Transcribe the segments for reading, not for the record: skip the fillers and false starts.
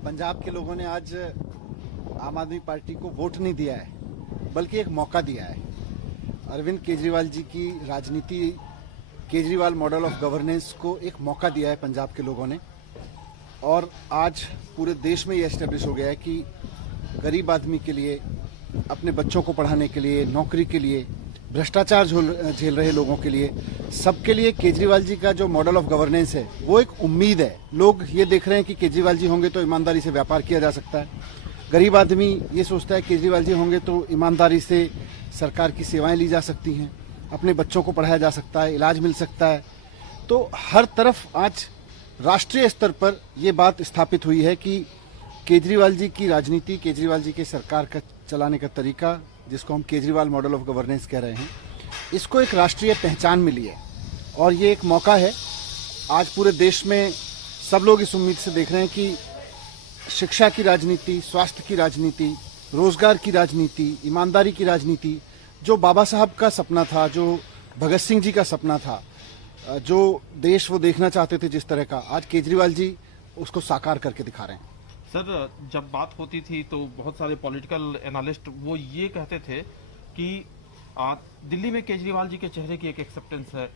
पंजाब के लोगों ने आज आम आदमी पार्टी को वोट नहीं दिया है, बल्कि एक मौका दिया है। अरविंद केजरीवाल जी की राजनीति, केजरीवाल मॉडल ऑफ गवर्नेंस को एक मौका दिया है पंजाब के लोगों ने। और आज पूरे देश में ये एस्टेब्लिश हो गया है कि गरीब आदमी के लिए, अपने बच्चों को पढ़ाने के लिए, नौकरी के लिए, भ्रष्टाचार झेल रहे लोगों के लिए, सबके लिए केजरीवाल जी का जो मॉडल ऑफ गवर्नेंस है वो एक उम्मीद है। लोग ये देख रहे हैं कि केजरीवाल जी होंगे तो ईमानदारी से व्यापार किया जा सकता है। गरीब आदमी ये सोचता है केजरीवाल जी होंगे तो ईमानदारी से सरकार की सेवाएं ली जा सकती हैं, अपने बच्चों को पढ़ाया जा सकता है, इलाज मिल सकता है। तो हर तरफ आज राष्ट्रीय स्तर पर यह बात स्थापित हुई है कि केजरीवाल जी की राजनीति, केजरीवाल जी के सरकार का चलाने का तरीका, जिसको हम केजरीवाल मॉडल ऑफ गवर्नेंस कह रहे हैं, इसको एक राष्ट्रीय पहचान मिली है। और ये एक मौका है। आज पूरे देश में सब लोग इस उम्मीद से देख रहे हैं कि शिक्षा की राजनीति, स्वास्थ्य की राजनीति, रोजगार की राजनीति, ईमानदारी की राजनीति, जो बाबा साहब का सपना था, जो भगत सिंह जी का सपना था, जो देश वो देखना चाहते थे जिस तरह का, आज केजरीवाल जी उसको साकार करके दिखा रहे हैं। सर, जब बात होती थी तो बहुत सारे पॉलिटिकल एनालिस्ट वो ये कहते थे कि दिल्ली में केजरीवाल जी के चेहरे की एक एक्सेप्टेंस है,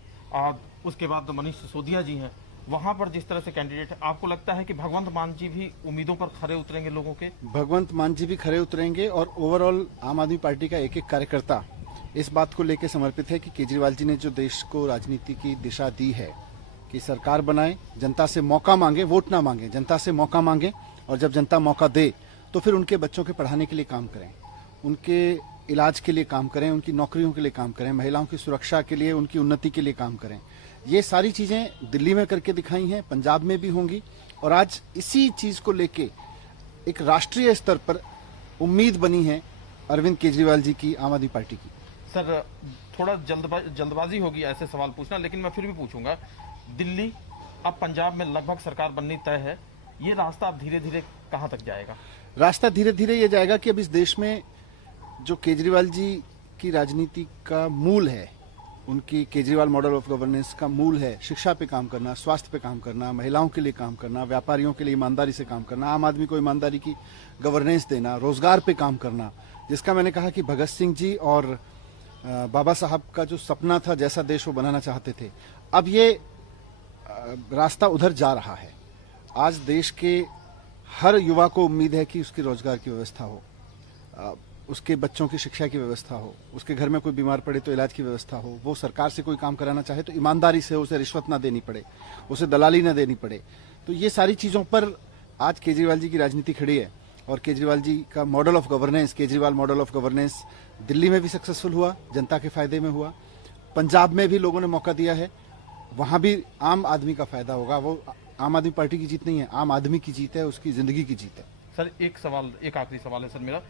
उसके बाद मनीष सिसोदिया जी हैं, वहां पर जिस तरह से कैंडिडेट है, आपको लगता है कि भगवंत मान जी भी उम्मीदों पर खरे उतरेंगे लोगों के? भगवंत मान जी भी खरे उतरेंगे और ओवरऑल आम आदमी पार्टी का एक एक कार्यकर्ता इस बात को लेकर समर्पित है कि केजरीवाल जी ने जो देश को राजनीति की दिशा दी है कि सरकार बनाए, जनता से मौका मांगे, वोट ना मांगे, जनता से मौका मांगे, और जब जनता मौका दे तो फिर उनके बच्चों के पढ़ाने के लिए काम करें, उनके इलाज के लिए काम करें, उनकी नौकरियों के लिए काम करें, महिलाओं की सुरक्षा के लिए, उनकी उन्नति के लिए काम करें। ये सारी चीजें दिल्ली में करके दिखाई हैं, पंजाब में भी होंगी। और आज इसी चीज को लेके एक राष्ट्रीय स्तर पर उम्मीद बनी है अरविंद केजरीवाल जी की, आम आदमी पार्टी की। सर, थोड़ा जल्दबाजी होगी ऐसे सवाल पूछना, लेकिन मैं फिर भी पूछूंगा। दिल्ली, अब पंजाब में लगभग सरकार बननी तय है, ये रास्ता अब धीरे धीरे कहां तक जाएगा? रास्ता धीरे धीरे ये जाएगा कि अब इस देश में जो केजरीवाल जी की राजनीति का मूल है, उनकी केजरीवाल मॉडल ऑफ गवर्नेंस का मूल है शिक्षा पे काम करना, स्वास्थ्य पे काम करना, महिलाओं के लिए काम करना, व्यापारियों के लिए ईमानदारी से काम करना, आम आदमी को ईमानदारी की गवर्नेंस देना, रोजगार पे काम करना, जिसका मैंने कहा कि भगत सिंह जी और बाबा साहब का जो सपना था, जैसा देश वो बनाना चाहते थे, अब ये रास्ता उधर जा रहा है। आज देश के हर युवा को उम्मीद है कि उसकी रोजगार की व्यवस्था हो, उसके बच्चों की शिक्षा की व्यवस्था हो, उसके घर में कोई बीमार पड़े तो इलाज की व्यवस्था हो, वो सरकार से कोई काम कराना चाहे तो ईमानदारी से, उसे रिश्वत ना देनी पड़े, उसे दलाली ना देनी पड़े। तो ये सारी चीजों पर आज केजरीवाल जी की राजनीति खड़ी है। और केजरीवाल जी का model of governance, Kejriwal model of governance Delhi में भी सक्सेसफुल हुआ, जनता के फायदे में हुआ। पंजाब में भी लोगों ने मौका दिया है, वहां भी आम आदमी का फायदा होगा। वो आम आदमी पार्टी की जीत नहीं है, आम आदमी की जीत है, उसकी जिंदगी की जीत है। सर, एक आखिरी सवाल है सर मेरा।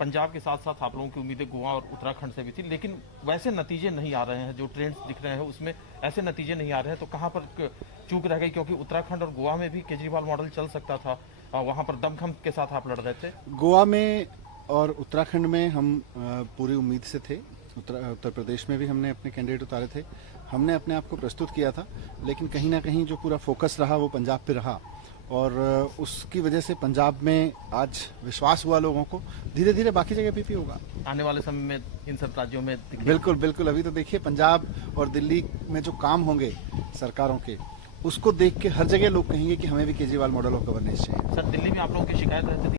पंजाब के साथ साथ आप लोगों की उम्मीदें गोवा और उत्तराखंड से भी थी, लेकिन वैसे नतीजे नहीं आ रहे हैं, जो ट्रेंड्स दिख रहे हैं उसमें ऐसे नतीजे नहीं आ रहे हैं, तो कहां पर चूक रह गई? क्योंकि उत्तराखंड और गोवा में भी केजरीवाल मॉडल चल सकता था, वहां पर दमखम के साथ आप लड़ रहे थे। गोवा में और उत्तराखंड में हम पूरी उम्मीद से थे। उत्तर प्रदेश में भी हमने अपने कैंडिडेट उतारे थे, हमने अपने आप को प्रस्तुत किया था, लेकिन कहीं ना कहीं जो पूरा फोकस रहा वो पंजाब पे रहा, और उसकी वजह से पंजाब में आज विश्वास हुआ लोगों को। धीरे धीरे बाकी जगह पे भी होगा आने वाले समय में इन सब राज्यों में। बिल्कुल बिल्कुल। अभी तो देखिए पंजाब और दिल्ली में जो काम होंगे सरकारों के, उसको देख के हर जगह लोग कहेंगे कि हमें भी केजरीवाल मॉडल ऑफ गवर्नेंस चाहिए। सर, दिल्ली में आप लोगों की शिकायत रहती थी?